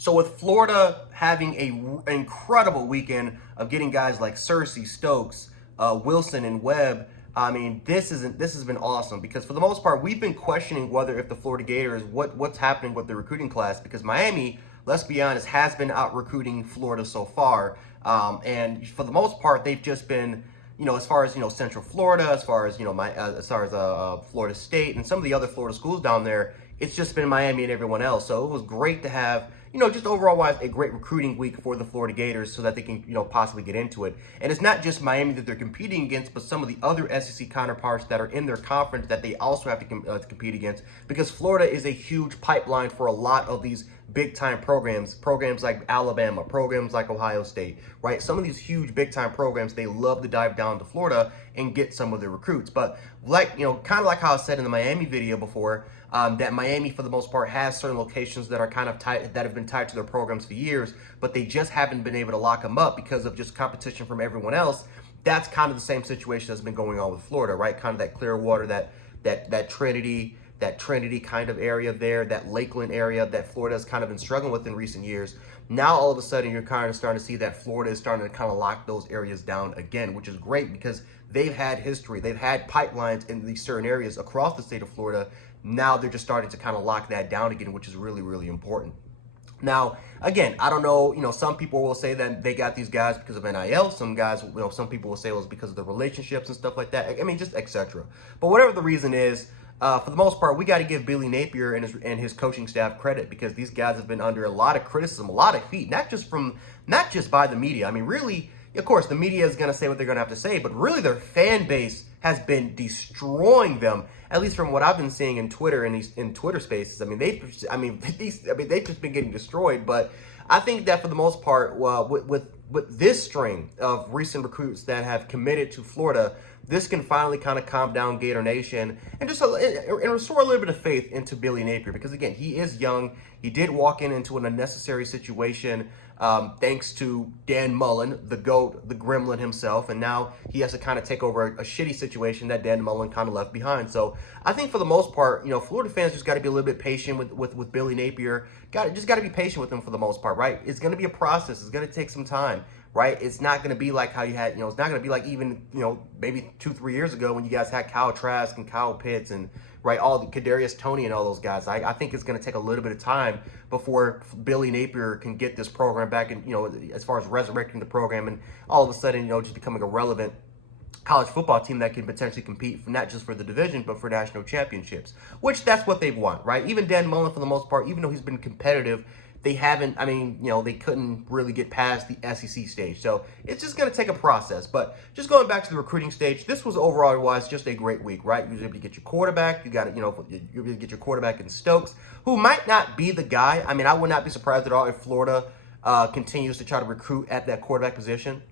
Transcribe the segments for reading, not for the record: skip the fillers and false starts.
So with Florida having a incredible weekend of getting guys like Cersei, Stokes, Wilson, and Webb, I mean, this has been awesome because for the most part we've been questioning whether if the Florida Gators what's happening with the recruiting class because Miami, let's be honest, has been out recruiting Florida so far, and for the most part they've just been, as far as Central Florida, as far as Florida State and some of the other Florida schools down there, it's just been Miami and everyone else. So it was great to have, just overall wise, a great recruiting week for the Florida Gators so that they can, possibly get into it. And it's not just Miami that they're competing against, but some of the other SEC counterparts that are in their conference that they also have to compete against, because Florida is a huge pipeline for a lot of these big time programs like Alabama, programs like Ohio State, right? Some of these huge big time programs, they love to dive down to Florida and get some of their recruits. But kind of like how I said in the Miami video before, that Miami, for the most part, has certain locations that are kind of tied, that have been tied to their programs for years, but they just haven't been able to lock them up because of just competition from everyone else. That's kind of the same situation that's been going on with Florida, right? Kind of that Clearwater, that Trinity kind of area there, that Lakeland area that Florida has kind of been struggling with in recent years. Now, all of a sudden, you're kind of starting to see that Florida is starting to kind of lock those areas down again, which is great because they've had history. They've had pipelines in these certain areas across the state of Florida. Now they're just starting to kind of lock that down again, which is really, really important. Now, again, I don't know, some people will say that they got these guys because of NIL. Some guys, some people will say it was because of the relationships and stuff like that. I mean, just etc. But whatever the reason is, for the most part, we got to give Billy Napier and his coaching staff credit because these guys have been under a lot of criticism, a lot of heat, not just by the media. I mean, really, of course, the media is going to say what they're going to have to say, but really their fan base has been destroying them. At least from what I've been seeing in Twitter and in Twitter Spaces. I mean, they've just been getting destroyed. But I think that for the most part, with this string of recent recruits that have committed to Florida, this can finally kind of calm down Gator Nation and just and restore a little bit of faith into Billy Napier because again, he is young. He did walk into an unnecessary situation. Thanks to Dan Mullen, the GOAT, the gremlin himself, and now he has to kind of take over a shitty situation that Dan Mullen kind of left behind. So I think for the most part, Florida fans just got to be a little bit patient with Billy Napier. Got to be patient with him for the most part, right? It's going to be a process. It's going to take some time, right? It's not going to be like how you had, it's not going to be like even, maybe 2-3 years ago when you guys had Kyle Trask and Kyle Pitts and right, all the Kadarius Toney and all those guys. I think it's going to take a little bit of time before Billy Napier can get this program back and, as far as resurrecting the program and all of a sudden, just becoming a relevant college football team that can potentially compete for not just for the division, but for national championships, which that's what they've won, right? Even Dan Mullen, for the most part, even though he's been competitive, they haven't, they couldn't really get past the SEC stage. So it's just going to take a process. But just going back to the recruiting stage, this was overall wise just a great week, right? You were able to get your quarterback. You got it, you're able to get your quarterback in Stokes, who might not be the guy. I mean, I would not be surprised at all if Florida continues to try to recruit at that quarterback position.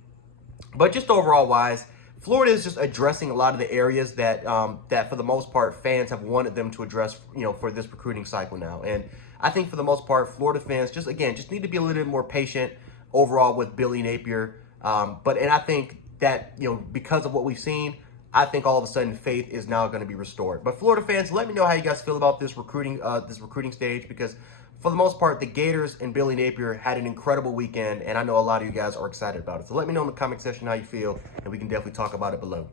But just overall wise, Florida is just addressing a lot of the areas that that for the most part fans have wanted them to address, for this recruiting cycle now. And I think for the most part, Florida fans just need to be a little bit more patient overall with Billy Napier. And I think that, because of what we've seen, I think all of a sudden faith is now going to be restored. But Florida fans, let me know how you guys feel about this recruiting stage, because for the most part, the Gators and Billy Napier had an incredible weekend, and I know a lot of you guys are excited about it. So let me know in the comment section how you feel, and we can definitely talk about it below.